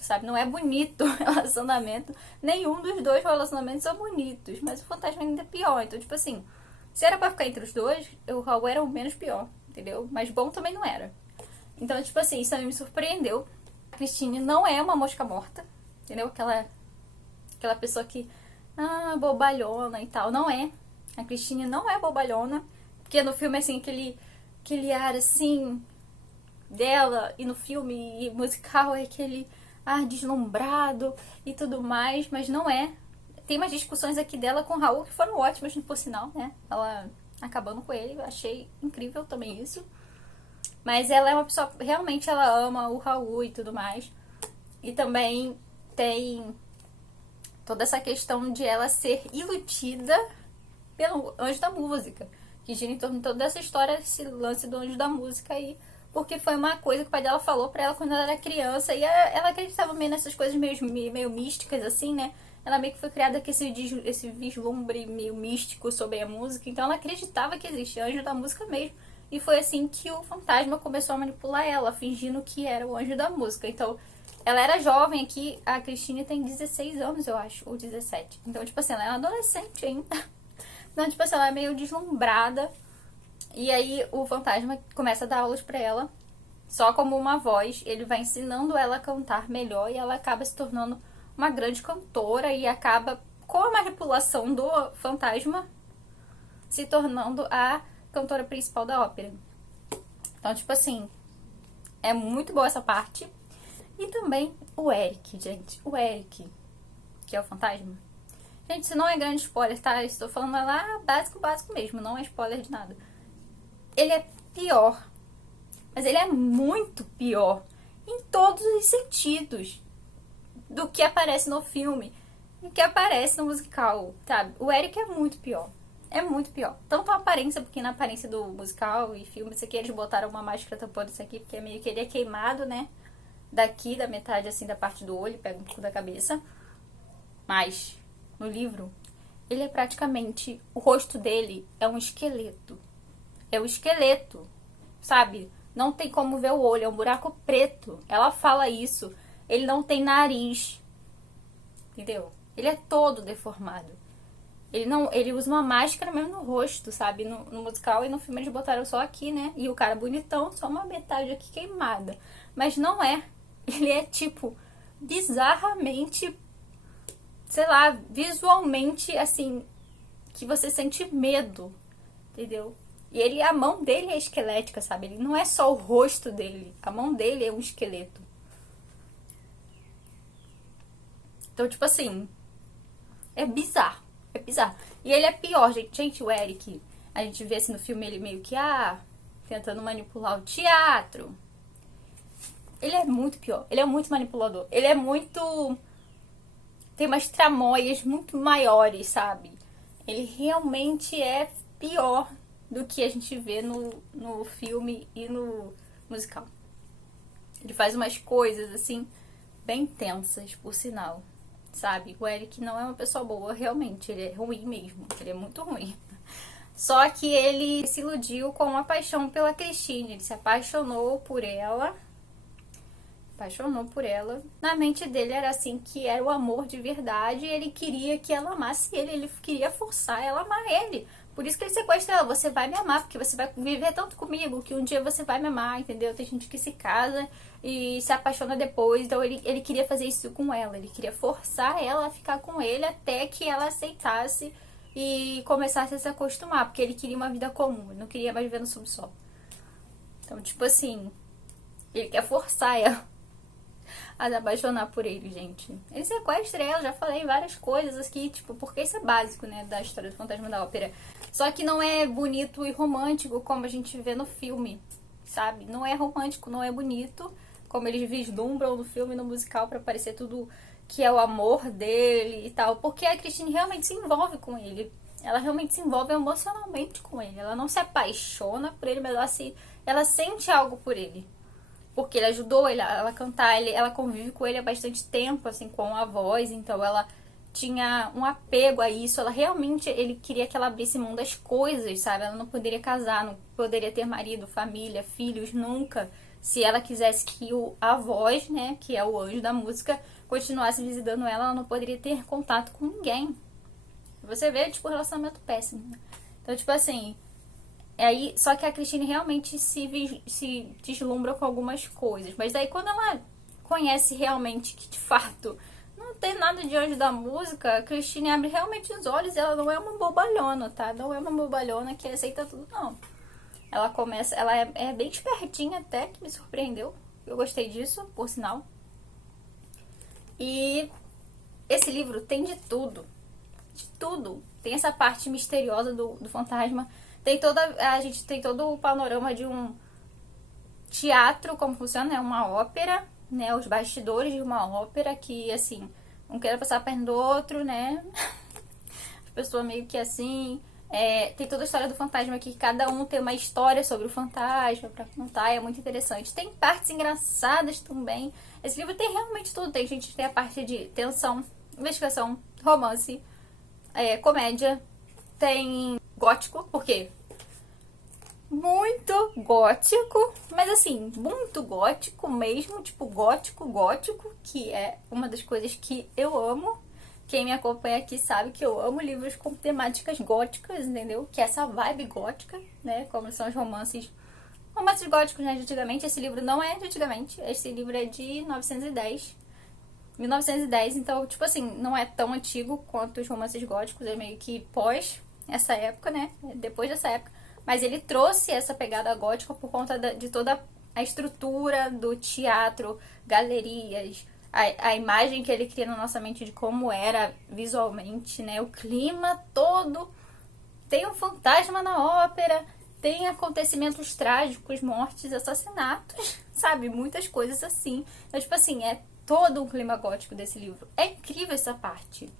sabe? Não é bonito o relacionamento, nenhum dos dois relacionamentos são bonitos, mas o fantasma ainda é pior. Então, tipo assim, se era pra ficar entre os dois, o Raul era o menos pior, entendeu? Mas bom também não era. Então, tipo assim, isso também me surpreendeu. A Christine não é uma mosca morta, entendeu? Aquela pessoa que, bobalhona e tal, não é. A Christine não é bobalhona, porque no filme, assim, aquele ar, assim, dela, e no filme musical é aquele ar deslumbrado e tudo mais, mas não é. Tem umas discussões aqui dela com o Raul que foram ótimas, por sinal, né? Ela acabando com ele, eu achei incrível também isso. Mas ela é uma pessoa, realmente ela ama o Raul e tudo mais. E também tem toda essa questão de ela ser iludida pelo anjo da música, que gira em torno de toda essa história, esse lance do anjo da música aí, porque foi uma coisa que o pai dela falou pra ela quando ela era criança, e ela acreditava meio nessas coisas meio místicas, assim, né? Ela meio que foi criada com esse vislumbre meio místico sobre a música, então ela acreditava que existia anjo da música mesmo. E foi assim que o fantasma começou a manipular ela, fingindo que era o anjo da música. Então, ela era jovem aqui, a Christine tem 16 anos, eu acho, ou 17. Então, tipo assim, ela é uma adolescente ainda. Então, tipo assim, ela é meio deslumbrada. E aí, o fantasma começa a dar aulas pra ela, só como uma voz. Ele vai ensinando ela a cantar melhor e ela acaba se tornando uma grande cantora e acaba, com a manipulação do fantasma, se tornando a cantora principal da ópera. Então, tipo assim, é muito boa essa parte. E também o Eric, gente. O Eric, que é o fantasma. Gente, isso não é grande spoiler, tá? Eu estou falando lá básico mesmo, não é spoiler de nada. Ele é pior. Mas ele é muito pior em todos os sentidos do que aparece no filme e que aparece no musical, sabe? O Eric é muito pior. É muito pior. Tanto a aparência, porque na aparência do musical e filme, isso aqui eles botaram uma máscara tampando isso aqui, porque é meio que ele é queimado, né? Daqui, da metade assim da parte do olho, pega um pouco da cabeça. Mas, no livro, ele é praticamente. O rosto dele é um esqueleto. É o esqueleto, sabe? Não tem como ver o olho, é um buraco preto. Ela fala isso. Ele não tem nariz. Entendeu? Ele é todo deformado. Ele usa uma máscara mesmo no rosto, sabe? No musical e no filme eles botaram só aqui, né? E o cara bonitão, só uma metade aqui queimada. Mas não é. Ele é tipo bizarramente, sei lá, visualmente assim, que você sente medo, entendeu? E a mão dele é esquelética, sabe? Ele não é só o rosto dele, a mão dele é um esqueleto. Então, tipo assim, é bizarro, é bizarro. E ele é pior, gente. Gente, o Eric, a gente vê assim no filme ele meio que, tentando manipular o teatro. Ele é muito pior, ele é muito manipulador. Ele é muito... Tem umas tramóias muito maiores, sabe? Ele realmente é pior do que a gente vê no filme e no musical. Ele faz umas coisas, assim, bem tensas, por sinal, sabe? O Eric não é uma pessoa boa, realmente. Ele é ruim mesmo. Ele é muito ruim. Só que ele se iludiu com uma paixão pela Christine. Ele se apaixonou por ela. Na mente dele era assim, que era o amor de verdade. E ele queria que ela amasse ele. Ele queria forçar ela a amar ele. Por isso que ele sequestra ela. Você vai me amar, porque você vai viver tanto comigo que um dia você vai me amar, entendeu? Tem gente que se casa e se apaixona depois. Então ele queria fazer isso com ela. Ele queria forçar ela a ficar com ele até que ela aceitasse e começasse a se acostumar. Porque ele queria uma vida comum. Ele não queria mais viver no subsolo. Então, tipo assim, ele quer forçar ela a se apaixonar por ele, gente. Ele sequestra ela, já falei várias coisas aqui, tipo, porque isso é básico, né, da história do Fantasma da Ópera. Só que não é bonito e romântico como a gente vê no filme, sabe? Não é romântico, não é bonito, como eles vislumbram no filme e no musical pra parecer tudo que é o amor dele e tal. Porque a Christine realmente se envolve com ele. Ela realmente se envolve emocionalmente com ele. Ela não se apaixona por ele, mas ela sente algo por ele. Porque ele ajudou ela a cantar, ela convive com ele há bastante tempo, assim, com a voz, então ela tinha um apego a isso, ele queria que ela abrisse mão das coisas, sabe? Ela não poderia casar, não poderia ter marido, família, filhos, nunca. Se ela quisesse que a voz, né, que é o anjo da música, continuasse visitando ela não poderia ter contato com ninguém. Você vê, tipo, um relacionamento péssimo, né? Então, tipo assim... Aí, só que a Christine realmente se deslumbra com algumas coisas. Mas daí quando ela conhece realmente que de fato não tem nada de anjo da música, a Christine abre realmente os olhos e ela não é uma bobalhona, tá? Não é uma bobalhona que aceita tudo, não. Ela é bem espertinha até, que me surpreendeu. Eu gostei disso, por sinal. E esse livro tem de tudo. De tudo. Tem essa parte misteriosa do fantasma. A gente tem todo o panorama de um teatro, como funciona, é uma ópera, né? Os bastidores de uma ópera que, assim, um quer passar a perna do outro, né? As pessoas meio que assim... tem toda a história do fantasma aqui, que cada um tem uma história sobre o fantasma pra contar, é muito interessante. Tem partes engraçadas também. Esse livro tem realmente tudo. Tem a parte de tensão, investigação, romance, comédia, tem gótico, por quê? Muito gótico, mas assim, muito gótico mesmo, tipo gótico, que é uma das coisas que eu amo. Quem me acompanha aqui sabe que eu amo livros com temáticas góticas, entendeu? Que é essa vibe gótica, né? Como são os romances góticos, né? De antigamente. Esse livro não é de antigamente, esse livro é de 1910, então, tipo assim, não é tão antigo quanto os romances góticos, é meio que pós essa época, né? Depois dessa época. Mas ele trouxe essa pegada gótica por conta de toda a estrutura do teatro, galerias, a imagem que ele cria na nossa mente de como era visualmente, né? O clima todo. Tem um fantasma na ópera, tem acontecimentos trágicos, mortes, assassinatos, sabe? Muitas coisas assim. Então, tipo assim, é todo um clima gótico desse livro. É incrível essa parte.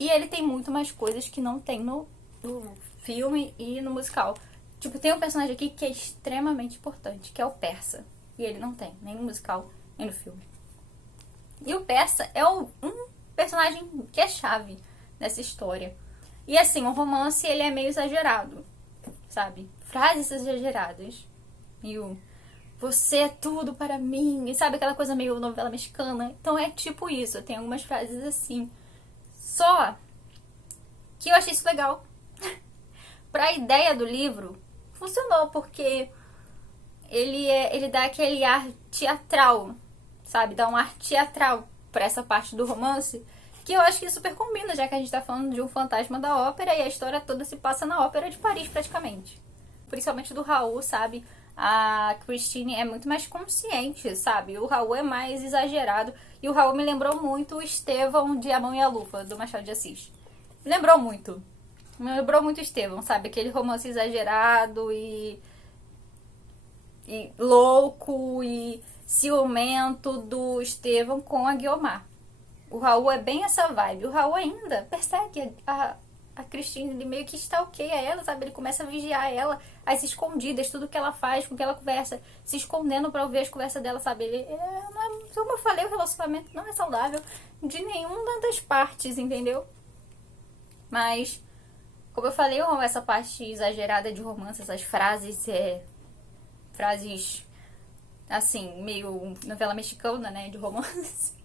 E ele tem muito mais coisas que não tem no do filme e no musical. Tipo, tem um personagem aqui que é extremamente importante, que é o Persa. E ele não tem, nem no musical, nem no filme. E o Persa é um personagem que é chave nessa história. E assim, o romance, ele é meio exagerado, sabe? Frases exageradas. E o você é tudo para mim. E sabe aquela coisa meio novela mexicana? Então é tipo isso, tem algumas frases assim. Só que eu achei isso legal. Pra ideia do livro, funcionou, porque ele dá aquele ar teatral, sabe? Dá um ar teatral pra essa parte do romance, que eu acho que super combina, já que a gente tá falando de um fantasma da ópera e a história toda se passa na ópera de Paris, praticamente. Principalmente do Raul, sabe? A Christine é muito mais consciente, sabe? O Raul é mais exagerado. E o Raul me lembrou muito o Estevão de A Mão e a Luva, do Machado de Assis. Me lembrou muito. Me lembrou muito Estevão, sabe? Aquele romance exagerado e louco e ciumento do Estevão com a Guiomar. O Raul é bem essa vibe. O Raul ainda persegue a Christine, ele meio que stalkeia ela, sabe? Ele começa a vigiar ela, às escondidas, tudo que ela faz, com que ela conversa, se escondendo pra ouvir as conversas dela, sabe? Como eu falei, o relacionamento não é saudável de nenhuma das partes, entendeu? Mas, como eu falei, essa parte exagerada de romance, essas frases, frases, assim, meio novela mexicana, né, de romance,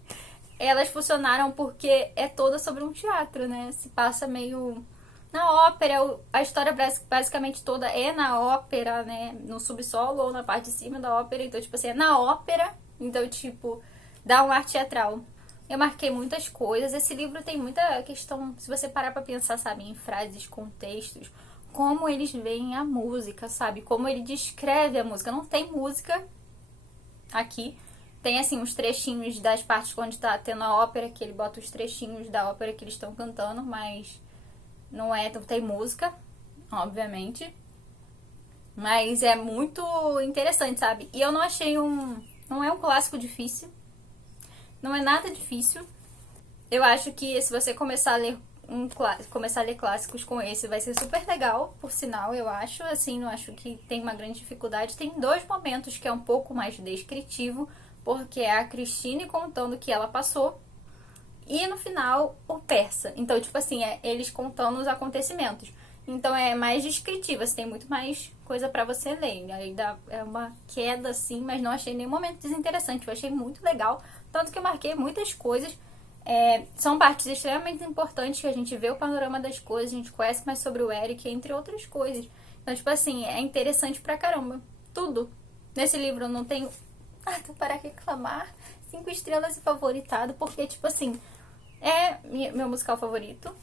elas funcionaram porque é toda sobre um teatro, né? Se passa meio na ópera, a história basicamente toda é na ópera, né? No subsolo ou na parte de cima da ópera. Então, tipo assim, é na ópera. Então, tipo, dá um ar teatral. Eu marquei muitas coisas. Esse livro tem muita questão, se você parar pra pensar, sabe, em frases, contextos, como eles veem a música, sabe? Como ele descreve a música. Não tem música aqui. Tem, assim, uns trechinhos das partes onde tá tendo a ópera, que ele bota os trechinhos da ópera que eles estão cantando, mas não tem música, obviamente. Mas é muito interessante, sabe? E eu não achei não é um clássico difícil. Não é nada difícil. Eu acho que se você começar a ler clássicos com esse, vai ser super legal, por sinal, eu acho. Assim, não acho que tem uma grande dificuldade. Tem 2 momentos que é um pouco mais descritivo, porque é a Christine contando o que ela passou e no final o Persa. Então, tipo assim, eles contando os acontecimentos. Então é mais descritivo, assim, tem muito mais coisa pra você ler. Aí é uma queda assim, mas não achei nenhum momento desinteressante. Eu achei muito legal, tanto que eu marquei muitas coisas. São partes extremamente importantes que a gente vê o panorama das coisas, a gente conhece mais sobre o Eric, entre outras coisas. Então, tipo assim, é interessante pra caramba. Tudo. Nesse livro eu não tenho nada para reclamar. 5 estrelas e favoritado, porque, tipo assim, é meu musical favorito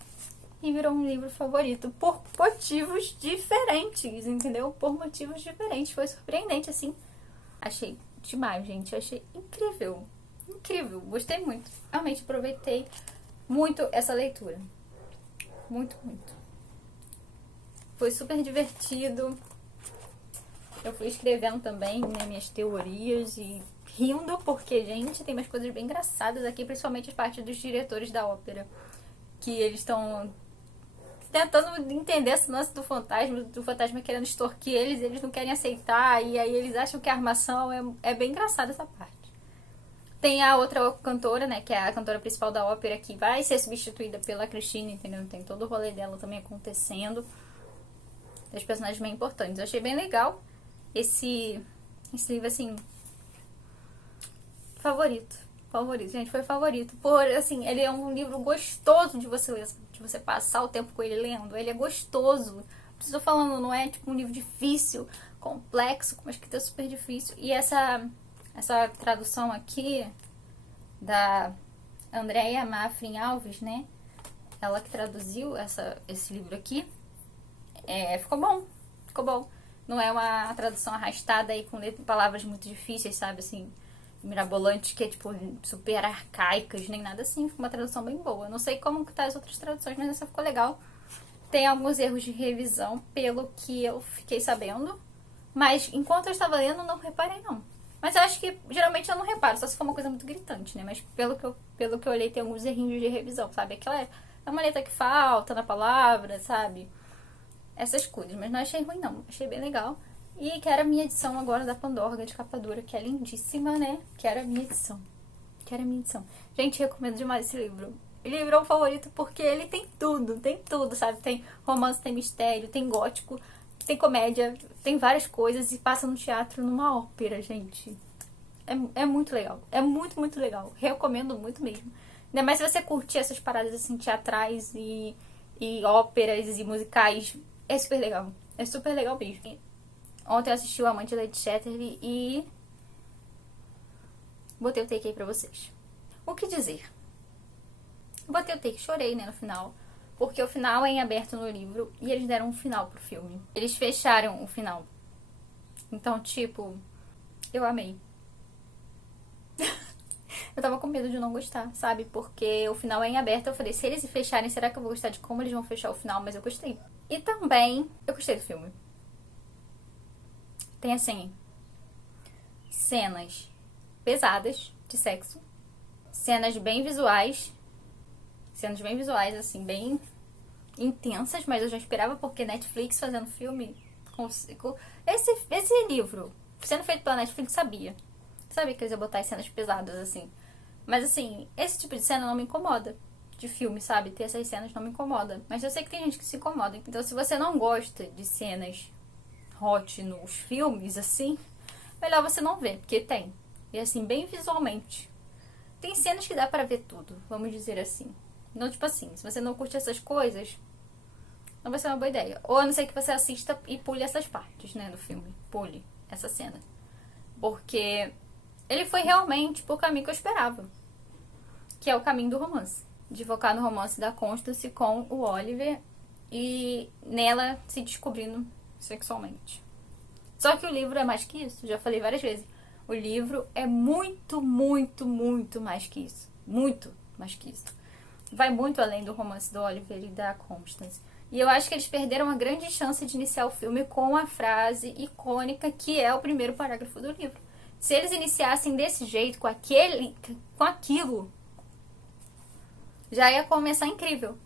e virou um livro favorito por motivos diferentes, entendeu? Por motivos diferentes. Foi surpreendente, assim. Achei demais, gente. Achei incrível. Incrível. Gostei muito. Realmente aproveitei muito essa leitura. Muito, muito. Foi super divertido. Eu fui escrevendo também, né, minhas teorias e rindo, porque, gente, tem umas coisas bem engraçadas aqui, principalmente as partes dos diretores da ópera, que eles estão tentando entender esse lance do fantasma querendo extorquir eles não querem aceitar, e aí eles acham que a armação é bem engraçada essa parte. Tem a outra cantora, né, que é a cantora principal da ópera, que vai ser substituída pela Christine, entendeu? Tem todo o rolê dela também acontecendo. Os personagens bem importantes. Eu achei bem legal esse livro, assim, favorito, gente, foi favorito. Assim, ele é um livro gostoso de você ler, de você passar o tempo com ele lendo. Ele é gostoso. Estou falando, não é tipo um livro difícil, complexo, com uma escrita super difícil. E essa tradução aqui da Andréia Mafrin Alves, né? Ela que traduziu esse livro aqui. Ficou bom. Ficou bom. Não é uma tradução arrastada aí com palavras muito difíceis, sabe? Assim, mirabolantes, que é tipo super arcaicas, nem nada assim. Ficou uma tradução bem boa. Não sei como que tá as outras traduções, mas essa ficou legal. Tem alguns erros de revisão, pelo que eu fiquei sabendo. Mas enquanto eu estava lendo, não reparei não. Mas eu acho que geralmente eu não reparo, só se for uma coisa muito gritante, né? Mas pelo que eu olhei, tem alguns errinhos de revisão, sabe? Aquela é uma letra que falta na palavra, sabe? essas coisas. Mas não achei ruim, não. Achei bem legal. E quero a minha edição agora da Pandorga de capa dura, que é lindíssima, né? Quero a minha edição. Quero a minha edição. Gente, recomendo demais esse livro. Ele virou um favorito porque ele tem tudo, sabe? Tem romance, tem mistério, tem gótico, tem comédia, tem várias coisas e passa no teatro numa ópera, gente. É muito legal. É muito legal. Recomendo muito mesmo. Ainda mais se você curtir essas paradas assim, teatrais e óperas e musicais. É super legal. É super legal mesmo. Ontem eu assisti o Amante de Lady Chatterley e botei o take aí pra vocês. O que dizer? Botei o take, chorei, né, no final. Porque o final é em aberto no livro e eles deram um final pro filme. Eles fecharam o final. Então, tipo, eu amei. Eu tava com medo de não gostar, sabe? Porque o final é em aberto. Eu falei, se eles fecharem, será que eu vou gostar de como eles vão fechar o final? Mas eu gostei. E também, eu gostei do filme. Tem, assim, cenas pesadas de sexo. Cenas bem visuais. Cenas bem visuais, assim, bem intensas. Mas eu já esperava, porque Netflix fazendo filme... Esse livro, sendo feito pela Netflix, sabia que eles iam botar cenas pesadas, assim. Mas, assim, esse tipo de cena não me incomoda. De filme, sabe? Ter essas cenas não me incomoda. Mas eu sei que tem gente que se incomoda. Então, se você não gosta de cenas hot nos filmes, assim, melhor você não ver, porque tem. E, assim, bem visualmente. Tem cenas que dá pra ver tudo, vamos dizer assim. Não, tipo assim, se você não curte essas coisas, não vai ser uma boa ideia. Ou a não ser que você assista e pule essas partes, né, do filme. Pule essa cena. Porque ele foi realmente pro caminho que eu esperava. Que é o caminho do romance. De focar no romance da Constance com o Oliver e nela se descobrindo sexualmente. Só que o livro é mais que isso, já falei várias vezes. O livro é muito mais que isso. Muito mais que isso. Vai muito além do romance do Oliver e da Constance. E eu acho que eles perderam uma grande chance de iniciar o filme com a frase icônica que é o primeiro parágrafo do livro. Se eles iniciassem desse jeito, com aquilo, já ia começar incrível.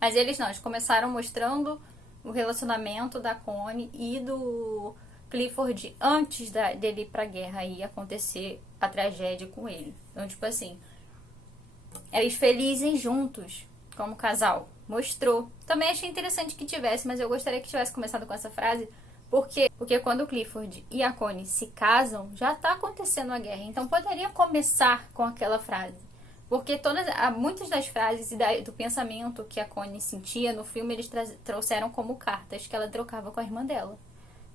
Mas eles não, eles começaram mostrando o relacionamento da Connie e do Clifford antes dele ir pra guerra e acontecer a tragédia com ele. Então, tipo assim, eles felizes juntos, como casal. Mostrou. Também achei interessante que tivesse, mas eu gostaria que tivesse começado com essa frase. Porque quando o Clifford e a Connie se casam, já tá acontecendo a guerra. Então poderia começar com aquela frase. Porque muitas das frases e do pensamento que a Connie sentia no filme, eles trouxeram como cartas que ela trocava com a irmã dela.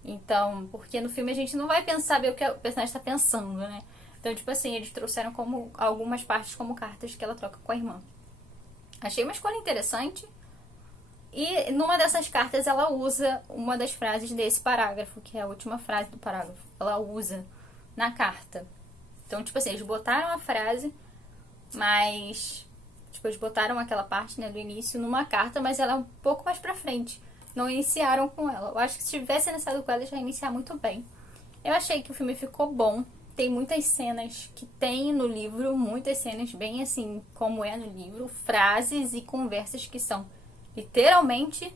Então, porque no filme a gente não vai saber o que o personagem está pensando, né? Então, tipo assim, eles trouxeram como algumas partes como cartas que ela troca com a irmã. Achei uma escolha interessante. E numa dessas cartas ela usa uma das frases desse parágrafo, que é a última frase do parágrafo. Ela usa na carta. Então, tipo assim, eles botaram a frase, mas... Tipo, eles botaram aquela parte, né, do início numa carta, mas ela é um pouco mais pra frente. Não iniciaram com ela. Eu acho que se tivesse iniciado com ela, já ia iniciar muito bem. Eu achei que o filme ficou bom. Tem muitas cenas que tem no livro, muitas cenas bem assim, como é no livro, frases e conversas que são literalmente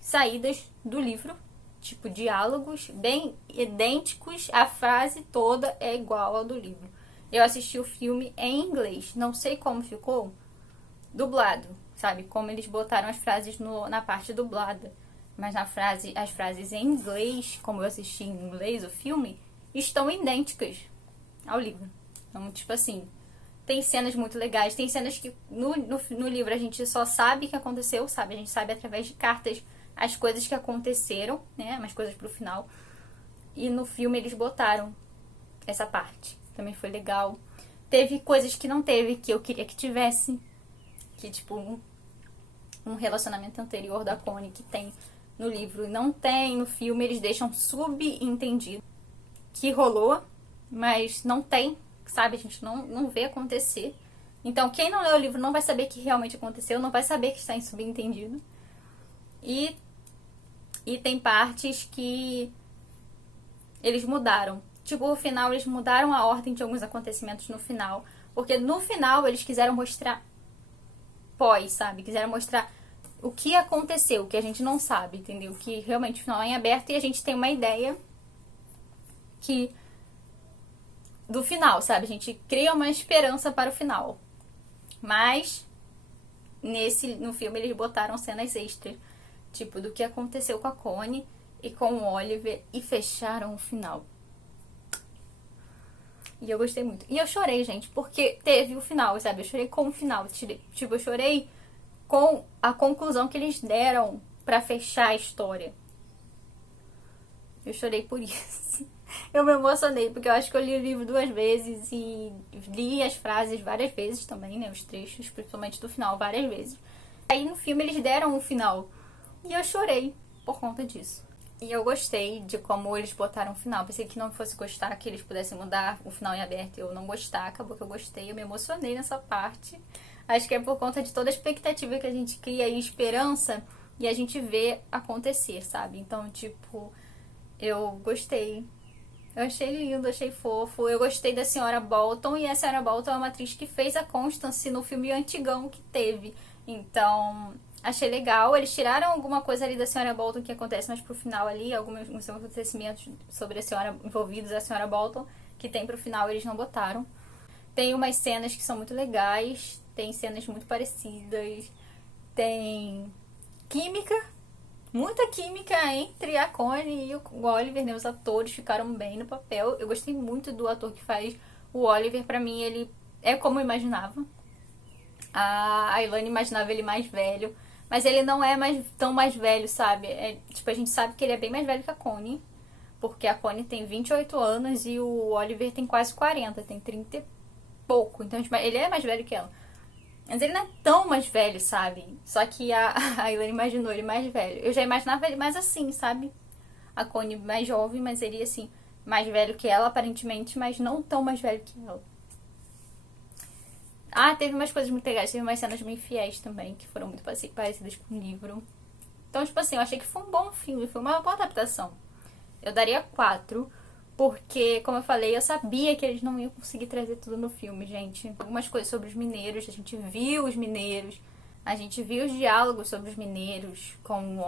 saídas do livro, tipo diálogos bem idênticos, a frase toda é igual ao do livro. Eu assisti o filme em inglês, não sei como ficou dublado, sabe? Como eles botaram as frases na parte dublada, mas as frases em inglês, como eu assisti em inglês o filme, estão idênticas ao livro. Então, tipo assim, tem cenas muito legais, tem cenas que no livro a gente só sabe que aconteceu, sabe? A gente sabe através de cartas as coisas que aconteceram, né? Umas coisas pro final. E no filme eles botaram essa parte. Também foi legal. Teve coisas que não teve, que eu queria que tivesse. Que, tipo, um relacionamento anterior da Connie que tem no livro e não tem no filme, eles deixam subentendido que rolou, mas não tem, sabe? A gente não vê acontecer. Então, quem não leu o livro não vai saber que realmente aconteceu, não vai saber que está em subentendido. E tem partes que eles mudaram. Tipo, no final, eles mudaram a ordem de alguns acontecimentos no final. Porque no final, eles quiseram mostrar sabe? Quiseram mostrar o que aconteceu, que a gente não sabe, entendeu? Que realmente o final é em aberto e a gente tem uma ideia que do final, sabe? A gente cria uma esperança para o final. Mas no filme eles botaram cenas extras, tipo do que aconteceu com a Connie e com o Oliver e fecharam o final. E eu gostei muito. E eu chorei, gente, porque teve o final, sabe? Eu chorei com o final. Tipo, eu chorei com a conclusão que eles deram pra fechar a história. Eu chorei por isso. Eu me emocionei, porque eu acho que eu li o livro 2 vezes e li as frases várias vezes também, né? Os trechos, principalmente do final, várias vezes. Aí no filme eles deram o final. E eu chorei por conta disso. E eu gostei de como eles botaram o final. Pensei que não fosse gostar, que eles pudessem mudar o final em aberto. Eu não gostar, acabou que eu gostei. Eu me emocionei nessa parte. Acho que é por conta de toda a expectativa que a gente cria e esperança. E a gente vê acontecer, sabe? Então, tipo, eu gostei. Eu achei lindo, achei fofo. Eu gostei da Senhora Bolton. E a Senhora Bolton é uma atriz que fez a Constance no filme antigão que teve. Então, achei legal. Eles tiraram alguma coisa ali da Senhora Bolton que acontece mais pro final ali. Alguns acontecimentos sobre a senhora envolvidos, a Senhora Bolton, que tem pro final, eles não botaram. Tem umas cenas que são muito legais. Tem cenas muito parecidas. Tem química. Muita química entre a Connie e o Oliver, né? Os atores ficaram bem no papel. Eu gostei muito do ator que faz o Oliver. Pra mim, ele é como eu imaginava. A Ilane imaginava ele mais velho. Mas ele não é tão mais velho, sabe? Tipo, a gente sabe que ele é bem mais velho que a Connie. Porque a Connie tem 28 anos e o Oliver tem quase 40. Tem 30 e pouco. Então, tipo, ele é mais velho que ela. Mas ele não é tão mais velho, sabe? Só que a Ilane imaginou ele mais velho. Eu já imaginava ele mais assim, sabe? A Connie mais jovem, mas ele, assim, mais velho que ela, aparentemente, mas não tão mais velho que ela. Ah, teve umas coisas muito legais. Teve umas cenas bem fiéis também, que foram muito parecidas com o livro. Então, tipo assim, eu achei que foi um bom filme. Foi uma boa adaptação. Eu daria 4. Porque, como eu falei, eu sabia que eles não iam conseguir trazer tudo no filme, gente. Algumas coisas sobre os mineiros, a gente viu os mineiros, a gente viu os diálogos sobre os mineiros, com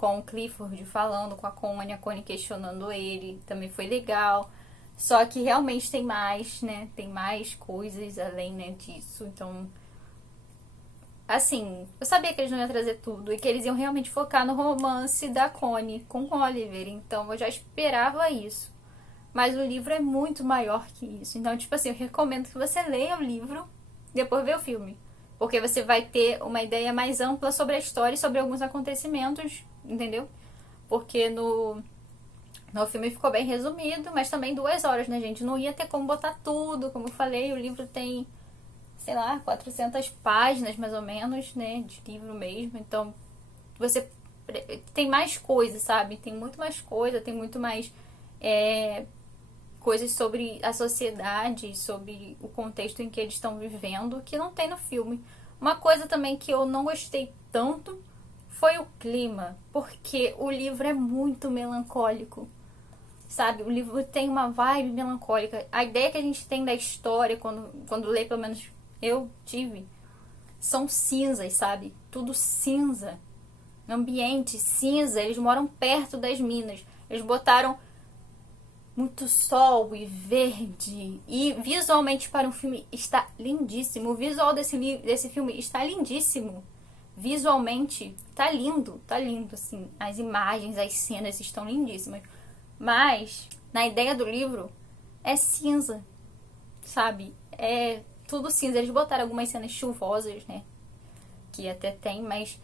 o Clifford falando com a Connie questionando ele, também foi legal. Só que realmente tem mais, né? Tem mais coisas além, né, disso. Então, assim, eu sabia que eles não iam trazer tudo e que eles iam realmente focar no romance da Connie com o Oliver. Então eu já esperava isso. Mas o livro é muito maior que isso. Então, tipo assim, eu recomendo que você leia o livro e depois vê o filme. Porque você vai ter uma ideia mais ampla sobre a história e sobre alguns acontecimentos, entendeu? Porque no filme ficou bem resumido, mas também 2 horas, né, gente? Não ia ter como botar tudo. Como eu falei, o livro tem, sei lá, 400 páginas mais ou menos, né, de livro mesmo. Então, você tem mais coisa, sabe? Tem muito mais coisa, tem muito mais coisas sobre a sociedade, sobre o contexto em que eles estão vivendo, que não tem no filme. Uma coisa também que eu não gostei tanto foi o clima, porque o livro é muito melancólico, sabe? O livro tem uma vibe melancólica. A ideia que a gente tem da história, quando lê, pelo menos eu tive, são cinzas, sabe? Tudo cinza. Ambiente cinza. Eles moram perto das minas. Eles botaram muito sol e verde. E visualmente para um filme está lindíssimo. O visual desse filme está lindíssimo. Visualmente tá lindo, assim. As imagens, as cenas estão lindíssimas. Mas na ideia do livro é cinza, sabe? É tudo cinza. Eles botaram algumas cenas chuvosas, né? Que até tem, mas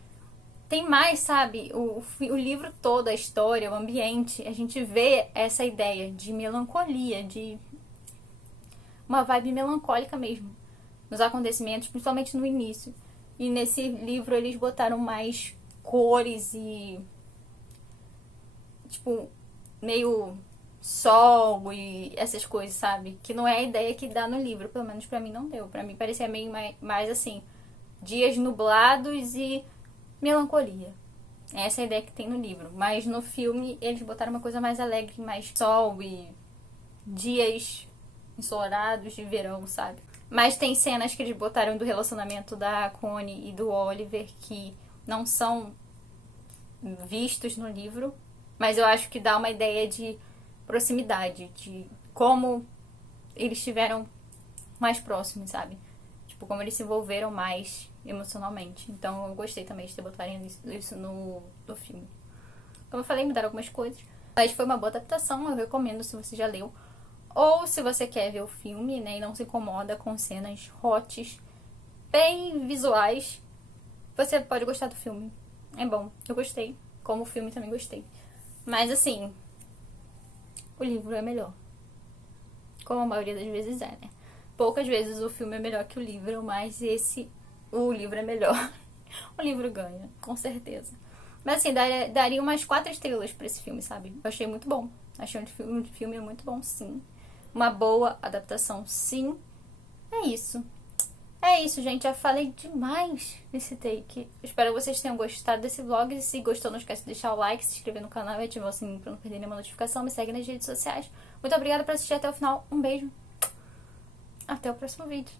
tem mais, sabe? O livro todo, a história, o ambiente, a gente vê essa ideia de melancolia, de uma vibe melancólica mesmo, nos acontecimentos, principalmente no início. E nesse livro eles botaram mais cores e, tipo, meio sol e essas coisas, sabe? Que não é a ideia que dá no livro, pelo menos pra mim não deu. Pra mim parecia meio mais assim, dias nublados e melancolia. Essa é a ideia que tem no livro. Mas no filme eles botaram uma coisa mais alegre, mais sol e dias ensolarados de verão, sabe? Mas tem cenas que eles botaram do relacionamento da Connie e do Oliver que não são vistos no livro, mas eu acho que dá uma ideia de proximidade, de como eles estiveram mais próximos, sabe? Tipo, como eles se envolveram mais emocionalmente. Então eu gostei também de ter botado isso no filme. Como eu falei, mudaram algumas coisas, mas foi uma boa adaptação, eu recomendo se você já leu. Ou se você quer ver o filme, né, e não se incomoda com cenas hots, bem visuais, você pode gostar do filme. É bom, eu gostei. Como o filme também gostei. Mas assim, o livro é melhor. Como a maioria das vezes é, né? Poucas vezes o filme é melhor que o livro, mas o livro é melhor. O livro ganha, com certeza. Mas assim, daria umas 4 estrelas pra esse filme, sabe? Eu achei muito bom. Achei um filme muito bom, sim. Uma boa adaptação, sim. É isso. É isso, gente. Já falei demais nesse take. Espero que vocês tenham gostado desse vlog. E se gostou, não esquece de deixar o like, se inscrever no canal e ativar o sininho pra não perder nenhuma notificação. Me segue nas redes sociais. Muito obrigada por assistir até o final. Um beijo. Até o próximo vídeo.